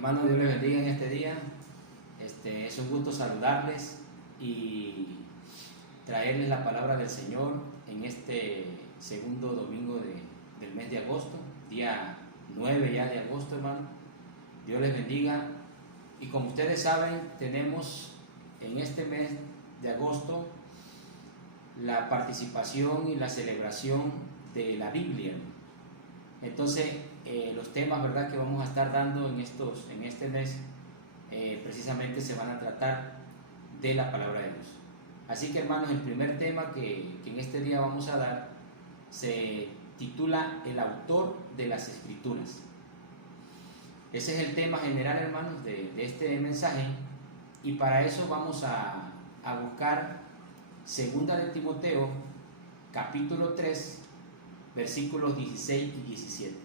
Hermanos, Dios les bendiga en este día. Es un gusto saludarles y traerles la palabra del Señor en este segundo domingo del mes de agosto, día 9 ya de agosto, hermano. Dios les bendiga. Y como ustedes saben, tenemos en este mes de agosto la participación y la celebración de la Biblia. Entonces, los temas, ¿verdad?, que vamos a estar dando en este mes, precisamente se van a tratar de la palabra de Dios. Así que, hermanos, el primer tema que en este día vamos a dar se titula El autor de las Escrituras. Ese es el tema general, hermanos, de este mensaje, y para eso vamos a buscar 2 de Timoteo, capítulo 3, versículos 16 y 17.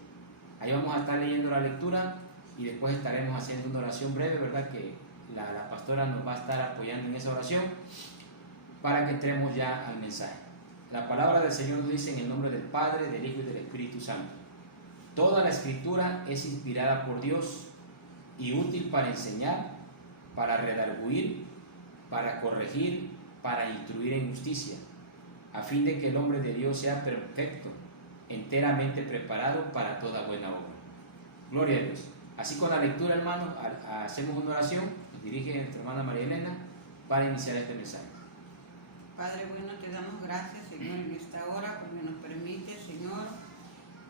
Ahí vamos a estar leyendo la lectura y después estaremos haciendo una oración breve, ¿verdad?, que la pastora nos va a estar apoyando en esa oración para que entremos ya al mensaje. La palabra del Señor nos dice: en el nombre del Padre, del Hijo y del Espíritu Santo. Toda la Escritura es inspirada por Dios y útil para enseñar, para redarguir, para corregir, para instruir en justicia, a fin de que el hombre de Dios sea perfecto, enteramente preparado para toda buena obra. Gloria a Dios. Así, con la lectura, hermano, hacemos una oración. Nos dirige nuestra hermana María Elena para iniciar este mensaje. Padre bueno, te damos gracias, Señor, en esta hora, porque nos permite, Señor,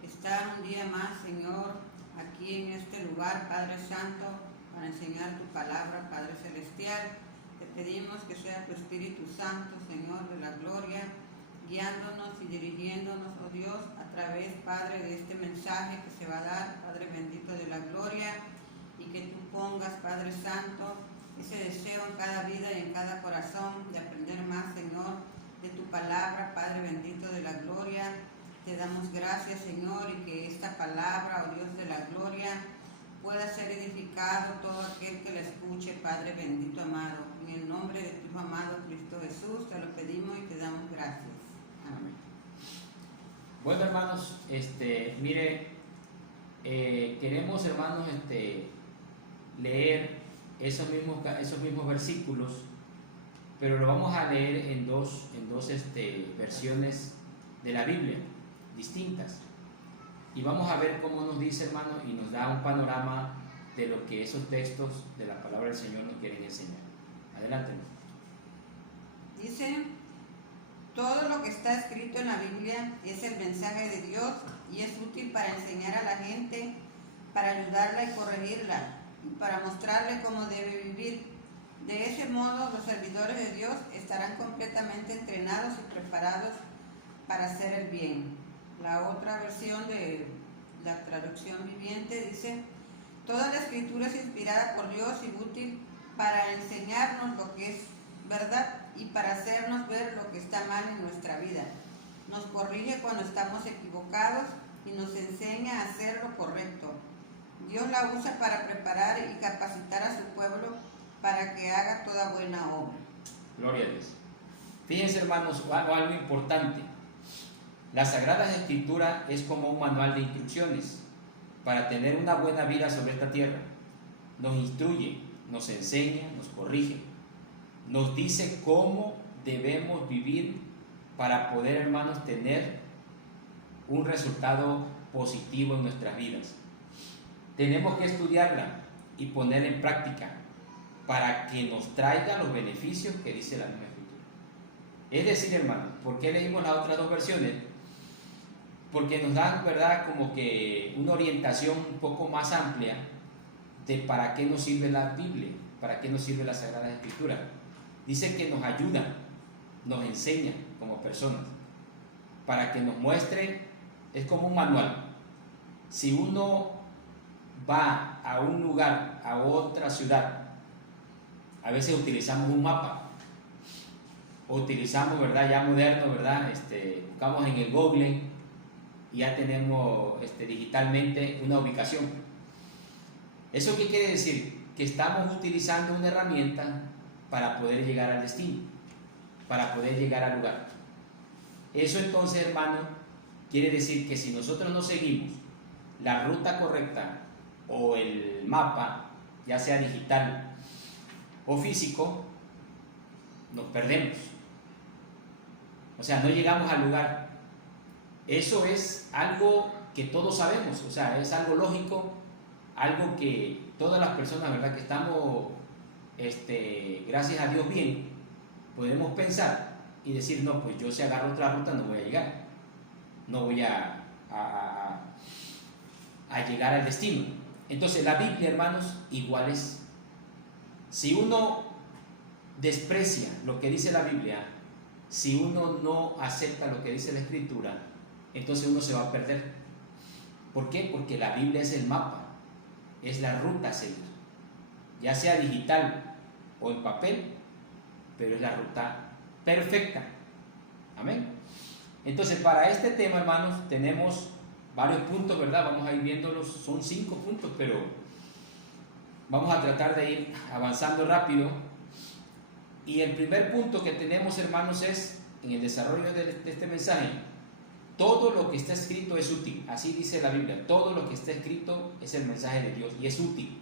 estar un día más, Señor, aquí en este lugar, Padre Santo, para enseñar tu palabra, Padre Celestial. Te pedimos que sea tu Espíritu Santo, Señor, de la gloria, guiándonos y dirigiéndonos, oh Dios, a través, Padre, de este mensaje que se va a dar, Padre bendito de la gloria, y que tú pongas, Padre Santo, ese deseo en cada vida y en cada corazón de aprender más, Señor, de tu palabra, Padre bendito de la gloria. Te damos gracias, Señor, y que esta palabra, oh Dios de la gloria, pueda ser edificado todo aquel que la escuche, Padre bendito amado. En el nombre de tu amado Cristo Jesús te lo pedimos y te damos gracias. Amén. Bueno, hermanos, mire, queremos, hermanos, leer esos mismos versículos, pero lo vamos a leer en dos versiones de la Biblia distintas, y vamos a ver cómo nos dice, hermano, y nos da un panorama de lo que esos textos de la palabra del Señor nos quieren enseñar. Adelante. Dice: todo lo que está escrito en la Biblia es el mensaje de Dios y es útil para enseñar a la gente, para ayudarla y corregirla, y para mostrarle cómo debe vivir. De ese modo, los servidores de Dios estarán completamente entrenados y preparados para hacer el bien. La otra versión de la traducción viviente dice: toda la Escritura es inspirada por Dios y útil para enseñarnos lo que es verdad y para hacernos ver lo que está mal en nuestra vida. Nos corrige cuando estamos equivocados y nos enseña a hacer lo correcto. Dios la usa para preparar y capacitar a su pueblo para que haga toda buena obra. Gloria a Dios. Fíjense, hermanos, algo importante. La Sagrada Escritura es como un manual de instrucciones para tener una buena vida sobre esta tierra. Nos instruye, nos enseña, nos corrige, nos dice cómo debemos vivir para poder, hermanos, tener un resultado positivo en nuestras vidas. Tenemos que estudiarla y ponerla en práctica para que nos traiga los beneficios que dice la misma Escritura. Es decir, hermanos, ¿por qué leímos las otras dos versiones? Porque nos dan, ¿verdad?, como que una orientación un poco más amplia de para qué nos sirve la Biblia, para qué nos sirve la Sagrada Escritura. Dice que nos ayuda, nos enseña como personas, para que nos muestre, es como un manual. Si uno va a un lugar, a otra ciudad, a veces utilizamos un mapa, o utilizamos, ¿verdad?, ya moderno, ¿verdad?, buscamos en el Google y ya tenemos digitalmente una ubicación. ¿Eso qué quiere decir? Que estamos utilizando una herramienta para poder llegar al destino, para poder llegar al lugar. Eso, entonces, hermano, quiere decir que si nosotros no seguimos la ruta correcta o el mapa, ya sea digital o físico, nos perdemos. O sea, no llegamos al lugar. Eso es algo que todos sabemos, o sea, es algo lógico, algo que todas las personas, ¿verdad?, que estamos, gracias a Dios, bien, podemos pensar y decir, no, pues yo si agarro otra ruta no voy a llegar, no voy a llegar al destino. Entonces la Biblia, hermanos, igual es. Si uno desprecia lo que dice la Biblia, si uno no acepta lo que dice la Escritura, entonces uno se va a perder. ¿Por qué? Porque la Biblia es el mapa, es la ruta a seguir, ya sea digital o en papel, pero es la ruta perfecta. Amén. Entonces, para este tema, hermanos, tenemos varios puntos, ¿verdad? Vamos a ir viéndolos, son 5 puntos, pero vamos a tratar de ir avanzando rápido. Y el primer punto que tenemos, hermanos, es, en el desarrollo de este mensaje, todo lo que está escrito es útil. Así dice la Biblia, todo lo que está escrito es el mensaje de Dios y es útil.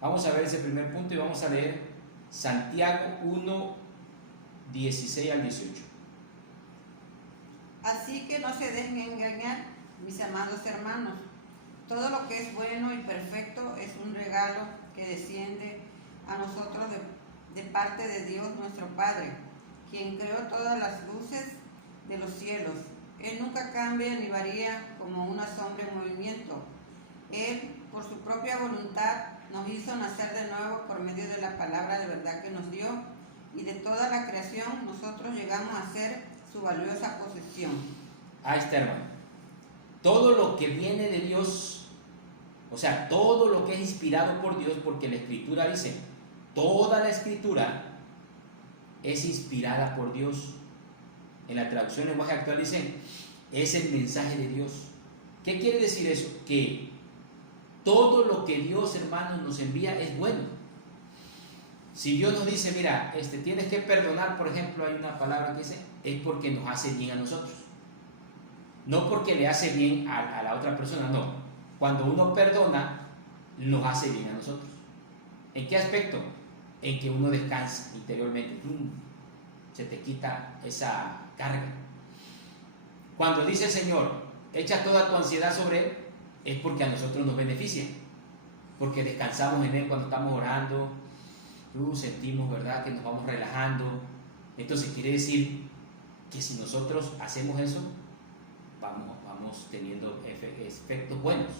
Vamos a ver ese primer punto y vamos a leer Santiago 1, 16 al 18. Así que no se dejen engañar, mis amados hermanos. Todo lo que es bueno y perfecto es un regalo que desciende a nosotros de parte de Dios nuestro Padre, quien creó todas las luces de los cielos. Él nunca cambia ni varía como una sombra en movimiento. Él, por su propia voluntad, nos hizo nacer de nuevo por medio de la palabra de verdad que nos dio, y de toda la creación nosotros llegamos a ser su valiosa posesión. Ahí está, hermano. Todo lo que viene de Dios, o sea, todo lo que es inspirado por Dios, porque la Escritura dice, toda la Escritura es inspirada por Dios. En la traducción lenguaje actual dice, es el mensaje de Dios. ¿Qué quiere decir eso? Que todo lo que Dios, hermanos, nos envía es bueno. Si Dios nos dice, mira, tienes que perdonar, por ejemplo, hay una palabra que dice, es porque nos hace bien a nosotros. No porque le hace bien a la otra persona, no. Cuando uno perdona, nos hace bien a nosotros. ¿En qué aspecto? En que uno descansa interiormente. Se te quita esa carga. Cuando dice el Señor, echa toda tu ansiedad sobre Él, es porque a nosotros nos beneficia. Porque descansamos en Él cuando estamos orando. Sentimos, ¿verdad?, que nos vamos relajando. Entonces quiere decir que si nosotros hacemos eso, vamos teniendo efectos buenos.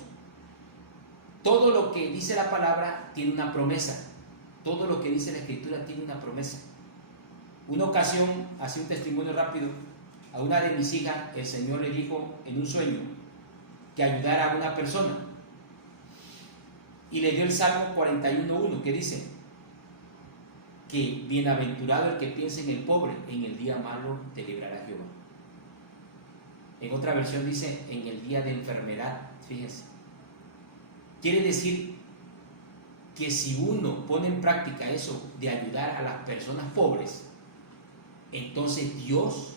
Todo lo que dice la palabra tiene una promesa. Todo lo que dice la Escritura tiene una promesa. Una ocasión, así un testimonio rápido, a una de mis hijas el Señor le dijo en un sueño que ayudara a una persona y le dio el Salmo 41:1 que dice que bienaventurado el que piense en el pobre, en el día malo te librará Jehová. En otra versión dice en el día de enfermedad. Fíjense, quiere decir que si uno pone en práctica eso de ayudar a las personas pobres, entonces Dios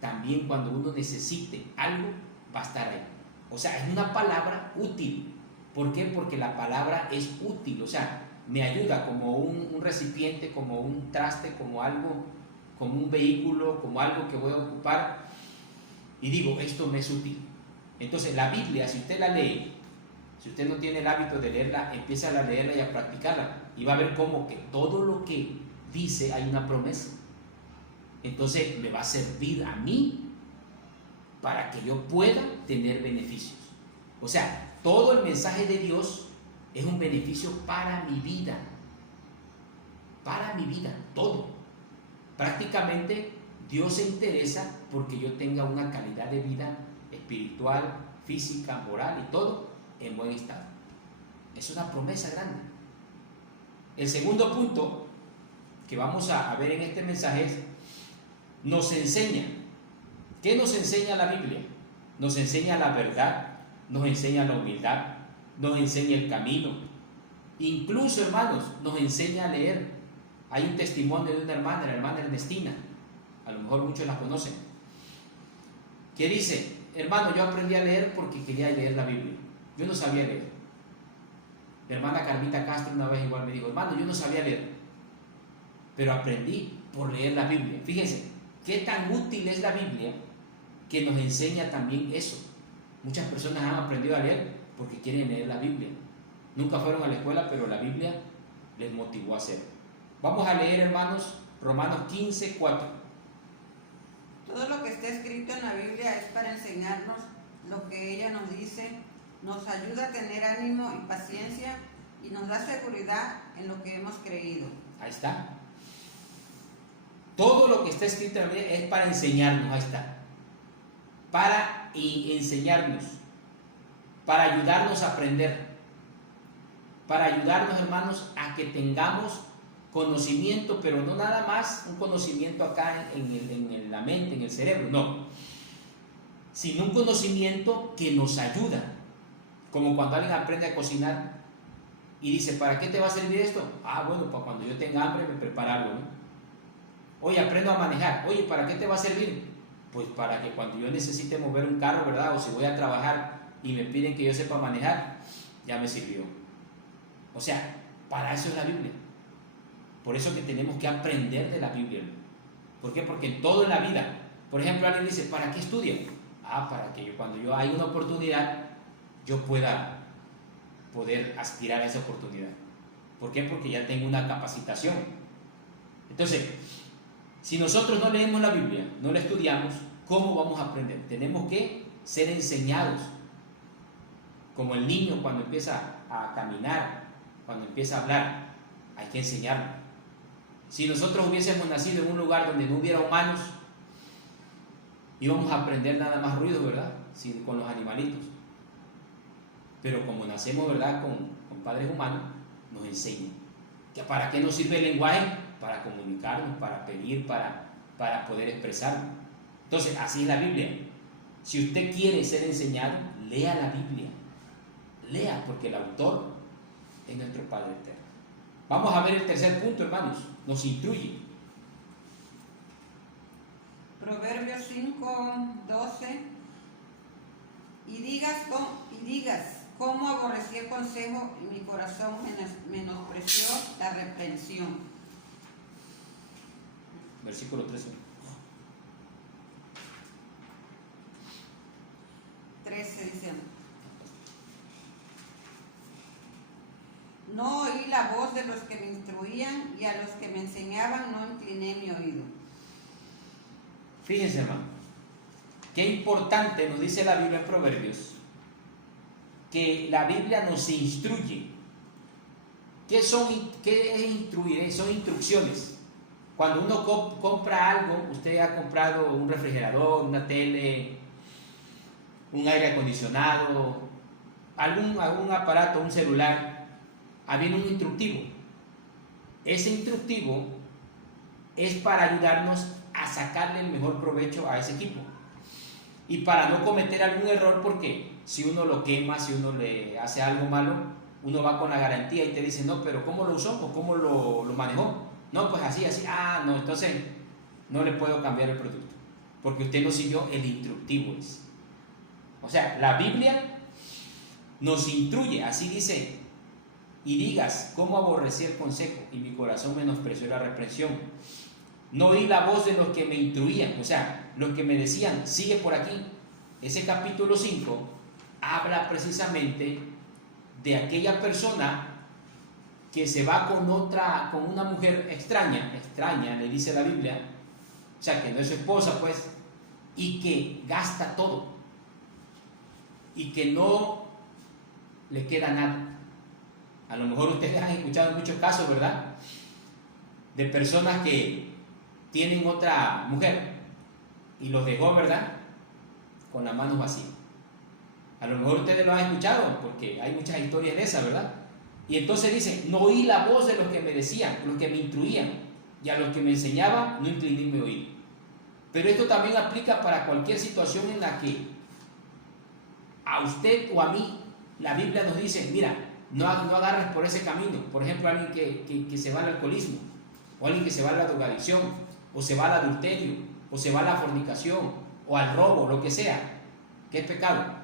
también, cuando uno necesite algo, va a estar ahí. O sea, es una palabra útil. ¿Por qué? Porque la palabra es útil, o sea, me ayuda como un recipiente, como un traste, como algo, como un vehículo, como algo que voy a ocupar, y digo, esto me es útil. Entonces la Biblia, si usted la lee, si usted no tiene el hábito de leerla, empieza a leerla y a practicarla, y va a ver cómo que todo lo que dice hay una promesa. Entonces me va a servir a mí para que yo pueda tener beneficios. O sea, todo el mensaje de Dios es un beneficio para mi vida. Para mi vida, todo. Prácticamente Dios se interesa porque yo tenga una calidad de vida espiritual, física, moral y todo en buen estado. Es una promesa grande. El segundo punto que vamos a ver en este mensaje es, nos enseña. ¿Qué nos enseña la Biblia? Nos enseña la verdad, nos enseña la humildad, nos enseña el camino. Incluso, hermanos, nos enseña a leer. Hay un testimonio de una hermana, la hermana Ernestina, a lo mejor muchos la conocen, que dice, hermano, yo aprendí a leer porque quería leer la Biblia. Yo no sabía leer. La hermana Carmita Castro una vez igual me dijo, hermano, yo no sabía leer, pero aprendí por leer la Biblia. Fíjense, qué tan útil es la Biblia que nos enseña también eso. Muchas personas han aprendido a leer porque quieren leer la Biblia. Nunca fueron a la escuela, pero la Biblia les motivó a hacerlo. Vamos a leer, hermanos, Romanos 15, 4. Todo lo que está escrito en la Biblia es para enseñarnos lo que ella nos dice, nos ayuda a tener ánimo y paciencia y nos da seguridad en lo que hemos creído. Ahí está. Todo lo que está escrito en la Biblia es para enseñarnos, ahí está. Para enseñarnos, para ayudarnos a aprender, para ayudarnos, hermanos, a que tengamos conocimiento, pero no nada más un conocimiento acá en la mente, en el cerebro, no, sino un conocimiento que nos ayuda, como cuando alguien aprende a cocinar y dice, ¿para qué te va a servir esto? Ah, bueno, para cuando yo tenga hambre me preparo algo, ¿no? Oye, aprendo a manejar. Oye, ¿para qué te va a servir? Pues para que cuando yo necesite mover un carro, ¿verdad? O si voy a trabajar y me piden que yo sepa manejar, ya me sirvió. O sea, para eso es la Biblia. Por eso que tenemos que aprender de la Biblia. ¿Por qué? Porque en todo en la vida, por ejemplo, alguien dice, ¿para qué estudia? Ah, para que cuando yo haya una oportunidad, yo pueda poder aspirar a esa oportunidad. ¿Por qué? Porque ya tengo una capacitación. Entonces, si nosotros no leemos la Biblia, no la estudiamos, ¿cómo vamos a aprender? Tenemos que ser enseñados. Como el niño cuando empieza a caminar, cuando empieza a hablar, hay que enseñarlo. Si nosotros hubiésemos nacido en un lugar donde no hubiera humanos, íbamos a aprender nada más ruido, ¿verdad? Sí, con los animalitos. Pero como nacemos, ¿verdad?, con padres humanos, nos enseñan. ¿Para qué nos sirve el lenguaje? Para comunicarnos, para pedir, para poder expresarnos. Entonces, así es la Biblia. Si usted quiere ser enseñado, lea la Biblia. Lea, porque el autor es nuestro Padre eterno. Vamos a ver el tercer punto, hermanos. Nos instruye. Proverbios 5, 12. Y digas, cómo aborrecí el consejo y mi corazón menospreció la reprensión. Versículo 13. 13 dice: No oí la voz de los que me instruían y a los que me enseñaban no incliné mi oído. Fíjense, hermano, qué importante nos dice la Biblia en Proverbios, que la Biblia nos instruye. ¿Qué es instruir? Son instrucciones. Cuando uno compra algo, usted ha comprado un refrigerador, una tele, un aire acondicionado, algún aparato, un celular, viene un instructivo. Ese instructivo es para ayudarnos a sacarle el mejor provecho a ese equipo y para no cometer algún error, porque si uno lo quema, si uno le hace algo malo, uno va con la garantía y te dice, no, pero ¿cómo lo usó o cómo lo manejó? No, pues así, no, entonces no le puedo cambiar el producto porque usted no siguió el instructivo. O sea, la Biblia nos instruye, así dice: y digas, cómo aborrecí el consejo y mi corazón menospreció la reprensión. No oí la voz de los que me instruían, o sea, los que me decían, sigue por aquí. Ese capítulo 5 habla precisamente de aquella persona que se va con una mujer extraña, le dice la Biblia, o sea, que no es su esposa, pues, y que gasta todo, y que no le queda nada. A lo mejor ustedes han escuchado muchos casos, ¿verdad?, de personas que tienen otra mujer y los dejó, ¿verdad?, con las manos vacías. A lo mejor ustedes lo han escuchado porque hay muchas historias de esas, ¿verdad? Y entonces dice, no oí la voz de los que me decían, los que me instruían, y a los que me enseñaban no incliné mi oído. Pero esto también aplica para cualquier situación en la que a usted o a mí la Biblia nos dice, mira, no agarres por ese camino. Por ejemplo, alguien que se va al alcoholismo, o alguien que se va a la drogadicción, o se va al adulterio, o se va a la fornicación, o al robo, lo que sea, que es pecado.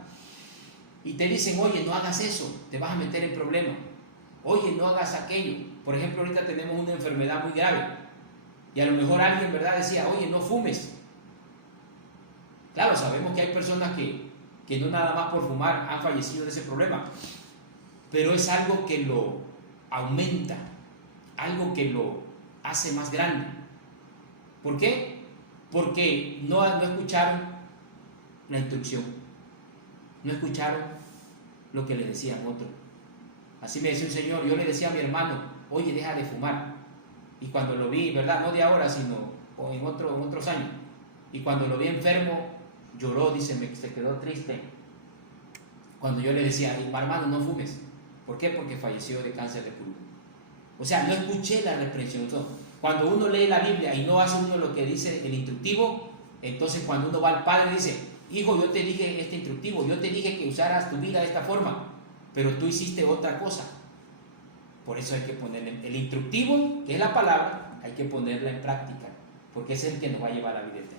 Y te dicen, oye, no hagas eso, te vas a meter en problemas. oye, no hagas aquello. Por ejemplo, ahorita tenemos una enfermedad muy grave y a lo mejor alguien, ¿verdad?, decía, oye, no fumes. Claro, sabemos que hay personas que no nada más por fumar han fallecido de ese problema, pero es algo que lo aumenta, algo que lo hace más grande. ¿Por qué? Porque no escucharon la instrucción, no escucharon lo que le decían otros. Así me decía un señor, yo le decía a mi hermano, oye, deja de fumar. Y cuando lo vi, ¿verdad?, no de ahora, sino en otros años, y cuando lo vi enfermo, lloró, dice, se quedó triste. Cuando yo le decía, hermano, no fumes. ¿Por qué? Porque falleció de cáncer de pulmón. O sea, no escuché la reprensión. Cuando uno lee la Biblia y no hace uno lo que dice el instructivo, entonces cuando uno va al Padre dice, hijo, yo te dije este instructivo, yo te dije que usaras tu vida de esta forma, pero tú hiciste otra cosa. Por eso hay que ponerle el instructivo, que es la palabra, hay que ponerla en práctica, porque es el que nos va a llevar a la vida eterna.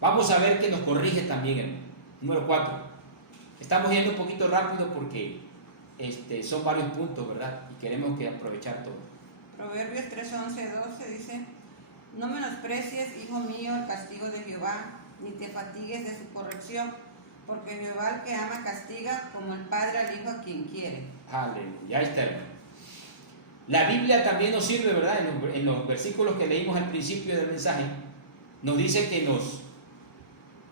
Vamos a ver que nos corrige también, hermano. Número 4. Estamos yendo un poquito rápido porque son varios puntos, ¿verdad? Y queremos que aprovechar todo. Proverbios 3, 11, 12 dice, no menosprecies, hijo mío, el castigo de Jehová, ni te fatigues de su corrección, porque Jehová al que ama castiga, como el padre al hijo a quien quiere. Aleluya, ahí está, hermano. La Biblia también nos sirve, ¿verdad? En los versículos que leímos al principio del mensaje, nos dice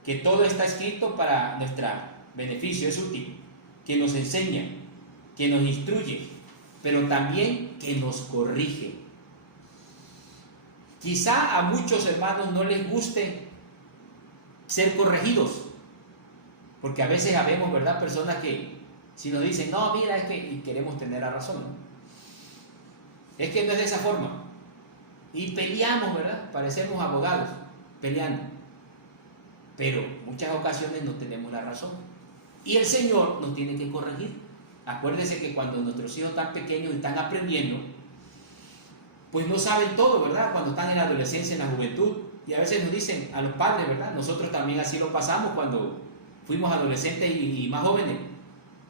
que todo está escrito para nuestro beneficio, es útil, que nos enseña, que nos instruye, pero también que nos corrige. Quizá a muchos hermanos no les guste ser corregidos, porque a veces habemos, ¿verdad?, personas que si nos dicen, no, mira, es que, y queremos tener la razón, es que no es de esa forma, y peleamos, ¿verdad?, parecemos abogados peleando, pero muchas ocasiones no tenemos la razón, y el Señor nos tiene que corregir. Acuérdense que cuando nuestros hijos están pequeños y están aprendiendo, pues no saben todo, ¿verdad?, cuando están en la adolescencia, en la juventud, y a veces nos dicen a los padres, ¿verdad?, nosotros también así lo pasamos cuando fuimos adolescentes y más jóvenes,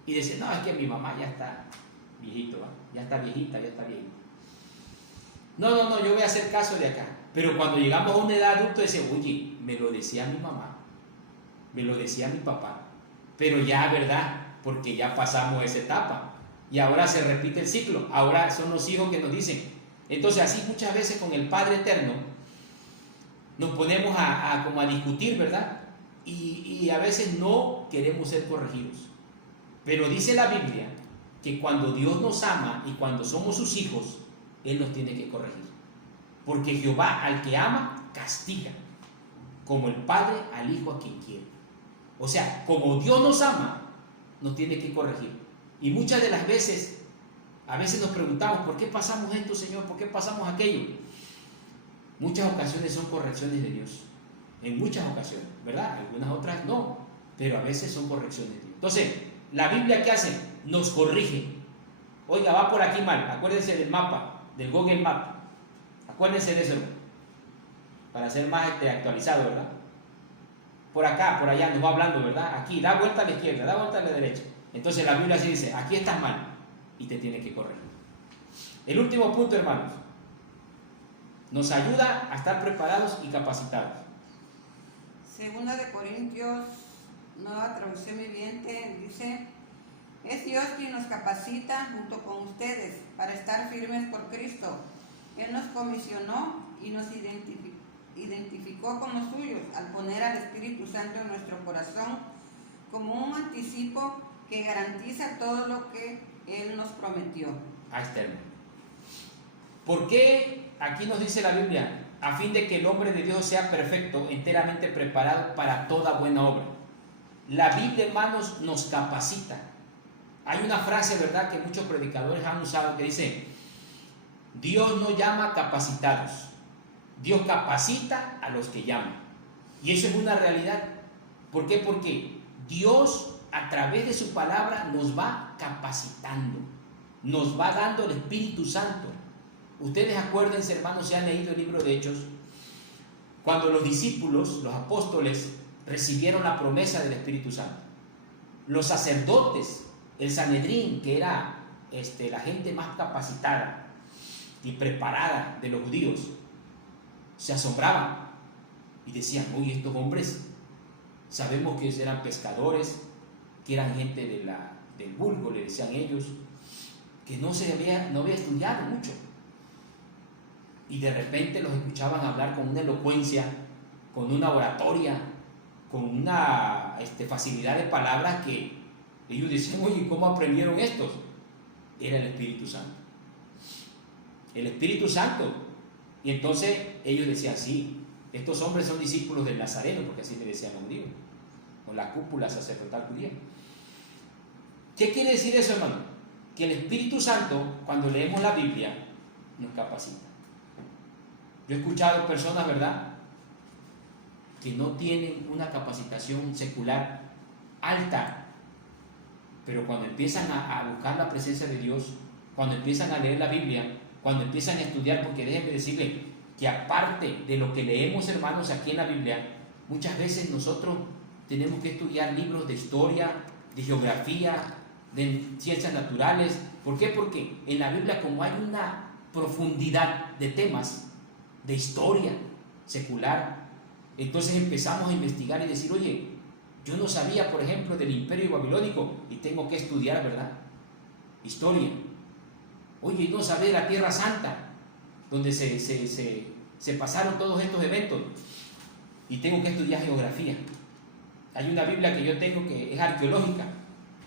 y dicen, no, es que mi mamá ya está viejito, ¿verdad?, ya está viejita, ya está viejita. No, yo voy a hacer caso de acá. Pero cuando llegamos a una edad adulta, dice, oye, me lo decía mi mamá, me lo decía mi papá, pero ya, ¿verdad?, porque ya pasamos esa etapa y ahora se repite el ciclo, ahora son los hijos que nos dicen. Entonces así muchas veces con el Padre Eterno nos ponemos como a discutir, ¿verdad? Y a veces no queremos ser corregidos, pero dice la Biblia que cuando Dios nos ama y cuando somos sus hijos, Él nos tiene que corregir, porque Jehová al que ama castiga, como el Padre al hijo a quien quiere. O sea, como Dios nos ama, nos tiene que corregir. Y muchas de las veces, a veces nos preguntamos, ¿por qué pasamos esto, Señor? ¿Por qué pasamos aquello? Muchas ocasiones son correcciones de Dios. En muchas ocasiones, ¿verdad? Algunas otras no, pero a veces son correcciones de Dios. Entonces, la Biblia, ¿qué hace? Nos corrige. Oiga, va por aquí mal. Acuérdense del mapa, del Google Map. Acuérdense de eso, para ser más actualizado, ¿verdad? Por acá, por allá, nos va hablando, ¿verdad? Aquí, da vuelta a la izquierda, da vuelta a la derecha. Entonces la Biblia sí dice, aquí estás mal y te tiene que corregir. El último punto, hermanos, nos ayuda a estar preparados y capacitados. Segunda de Corintios, nueva traducción viviente, dice, es Dios quien nos capacita junto con ustedes para estar firmes por Cristo. Él nos comisionó y nos identificó con los suyos al poner al Espíritu Santo en nuestro corazón como un anticipo que garantiza todo lo que Él nos prometió. Ahí está, hermano. ¿Por qué aquí nos dice la Biblia? A fin de que el hombre de Dios sea perfecto, enteramente preparado para toda buena obra. La Biblia, hermanos, nos capacita. Hay una frase, ¿verdad?, que muchos predicadores han usado que dice, Dios no llama capacitados, Dios capacita a los que llaman. Y eso es una realidad. ¿Por qué? Porque Dios a través de su palabra nos va capacitando, nos va dando el Espíritu Santo. Ustedes acuérdense, hermanos, si han leído el libro de Hechos, cuando los discípulos, los apóstoles, recibieron la promesa del Espíritu Santo. Los sacerdotes, el Sanedrín, que era la gente más capacitada y preparada de los judíos se asombraban y decían: oye, estos hombres sabemos que eran pescadores, que eran gente del vulgo, le decían ellos, que no había estudiado mucho, y de repente los escuchaban hablar con una elocuencia, con una oratoria, con una facilidad de palabras que ellos decían: oye, ¿cómo aprendieron estos? Era el Espíritu Santo. El Espíritu Santo. Y entonces ellos decían: sí, estos hombres son discípulos del Nazareno, porque así le decían los judíos, o la cúpula sacerdotal judía. ¿Qué quiere decir eso, hermano? Que el Espíritu Santo, cuando leemos la Biblia, nos capacita. Yo he escuchado personas, ¿verdad?, que no tienen una capacitación secular alta, pero cuando empiezan a buscar la presencia de Dios, cuando empiezan a leer la Biblia, cuando empiezan a estudiar, porque déjenme decirle que aparte de lo que leemos, hermanos, aquí en la Biblia, muchas veces nosotros tenemos que estudiar libros de historia, de geografía, de ciencias naturales. ¿Por qué? Porque en la Biblia, como hay una profundidad de temas, de historia secular, entonces empezamos a investigar y decir: oye, yo no sabía, por ejemplo, del Imperio Babilónico y tengo que estudiar, ¿verdad?, historia. Oye, no sabía de la Tierra Santa, donde se pasaron todos estos eventos, y tengo que estudiar geografía. Hay una Biblia que yo tengo que es arqueológica,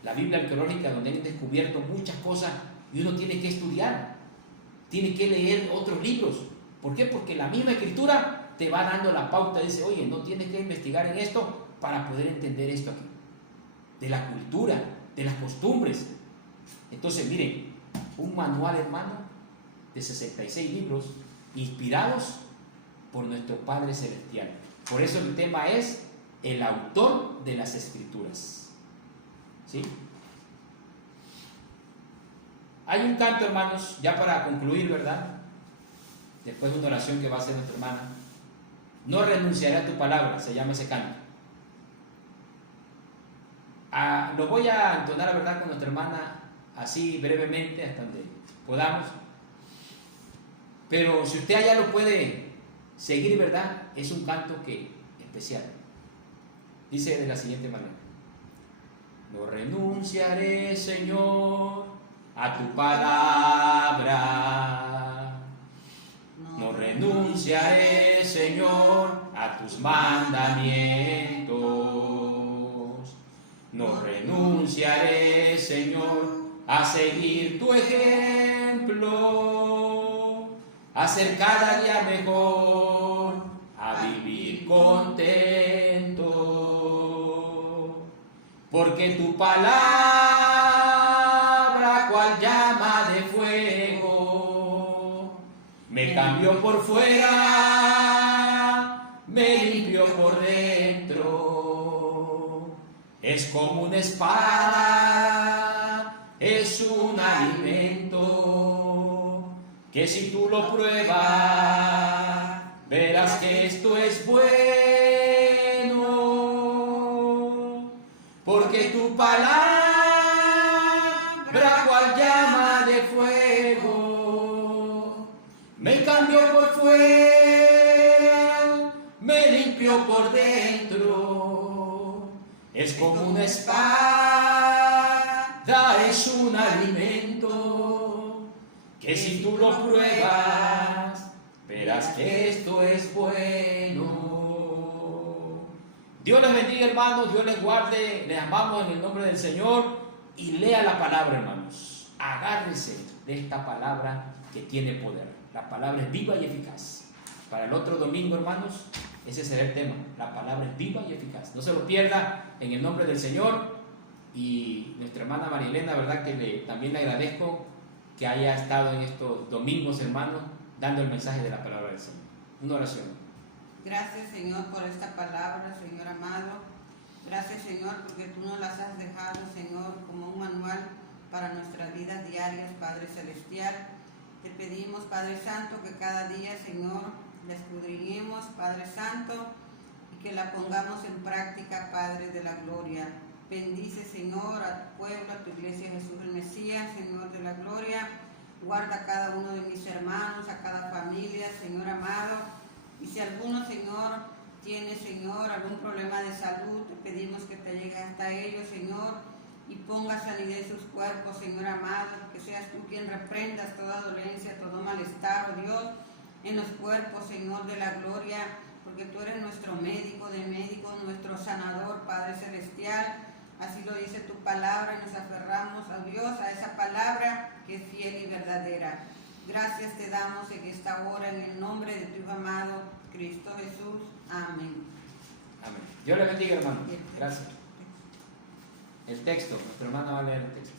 la Biblia arqueológica, donde han descubierto muchas cosas y uno tiene que estudiar, tiene que leer otros libros. ¿Por qué? Porque la misma Escritura te va dando la pauta, dice: oye, no tienes que investigar en esto para poder entender esto aquí, de la cultura, de las costumbres. Entonces, miren, un manual, hermano, de 66 libros inspirados por nuestro Padre Celestial. Por eso el tema es el autor de las Escrituras. ¿Sí? Hay un canto, hermanos, ya para concluir, ¿verdad?, después de una oración que va a hacer nuestra hermana. No renunciaré a tu palabra, se llama ese canto. Lo voy a entonar, ¿verdad?, con nuestra hermana, así brevemente, hasta donde podamos. Pero si usted allá lo puede seguir, ¿verdad?, es un canto especial. Dice de la siguiente manera: no renunciaré, Señor, a tu palabra. No renunciaré, Señor, a tus mandamientos. No renunciaré, Señor, a seguir tu ejemplo, a ser cada día mejor, a vivir contento. Porque tu palabra, cual llama de fuego, me cambió por fuera, me limpió por dentro. Es como una espada, es un alimento, que si tú lo pruebas, verás que esto es bueno. Porque tu palabra, cual llama de fuego, me cambió por fuera, me limpió por dentro. Es como una espada, es un alimento, que si tú lo pruebas, verás que esto es bueno. Dios les bendiga, hermanos, Dios les guarde, les amamos en el nombre del Señor, y lea la palabra, hermanos. Agárrese de esta palabra que tiene poder. La palabra es viva y eficaz. Para el otro domingo, hermanos, ese será el tema. La palabra es viva y eficaz. No se lo pierda, en el nombre del Señor. Y nuestra hermana Marilena, verdad que también le agradezco que haya estado en estos domingos, hermanos, dando el mensaje de la palabra del Señor. Una oración. Gracias, Señor, por esta palabra, Señor amado. Gracias, Señor, porque tú nos las has dejado, Señor, como un manual para nuestras vidas diarias, Padre Celestial. Te pedimos, Padre Santo, que cada día, Señor, la escudriñemos, Padre Santo, y que la pongamos en práctica, Padre de la gloria. Bendice, Señor, a tu pueblo, a tu iglesia Jesús el Mesías, Señor de la gloria. Guarda a cada uno de mis hermanos, a cada familia, Señor amado. Y si alguno, Señor, tiene, Señor, algún problema de salud, te pedimos que te llegue hasta ellos, Señor, y ponga sanidad en sus cuerpos, Señor amado, que seas tú quien reprendas toda dolencia, todo malestar, oh Dios, en los cuerpos, Señor de la gloria, porque tú eres nuestro médico de médicos, nuestro sanador, Padre Celestial. Así lo dice tu palabra y nos aferramos a Dios, a esa palabra que es fiel y verdadera. Gracias te damos en esta hora, en el nombre de tu Hijo amado, Cristo Jesús. Amén. Amén. Dios le bendiga, hermano. Gracias. El texto, nuestra hermana va a leer el texto.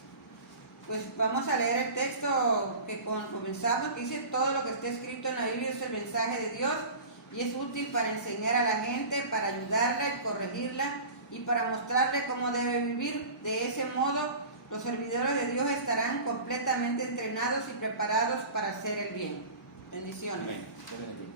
Pues vamos a leer el texto que comenzamos, que dice: todo lo que está escrito en la Biblia es el mensaje de Dios y es útil para enseñar a la gente, para ayudarla y corregirla y para mostrarle cómo debe vivir. De ese modo, los servidores de Dios estarán completamente entrenados y preparados para hacer el bien. Bendiciones. Amén. Dios le bendiga.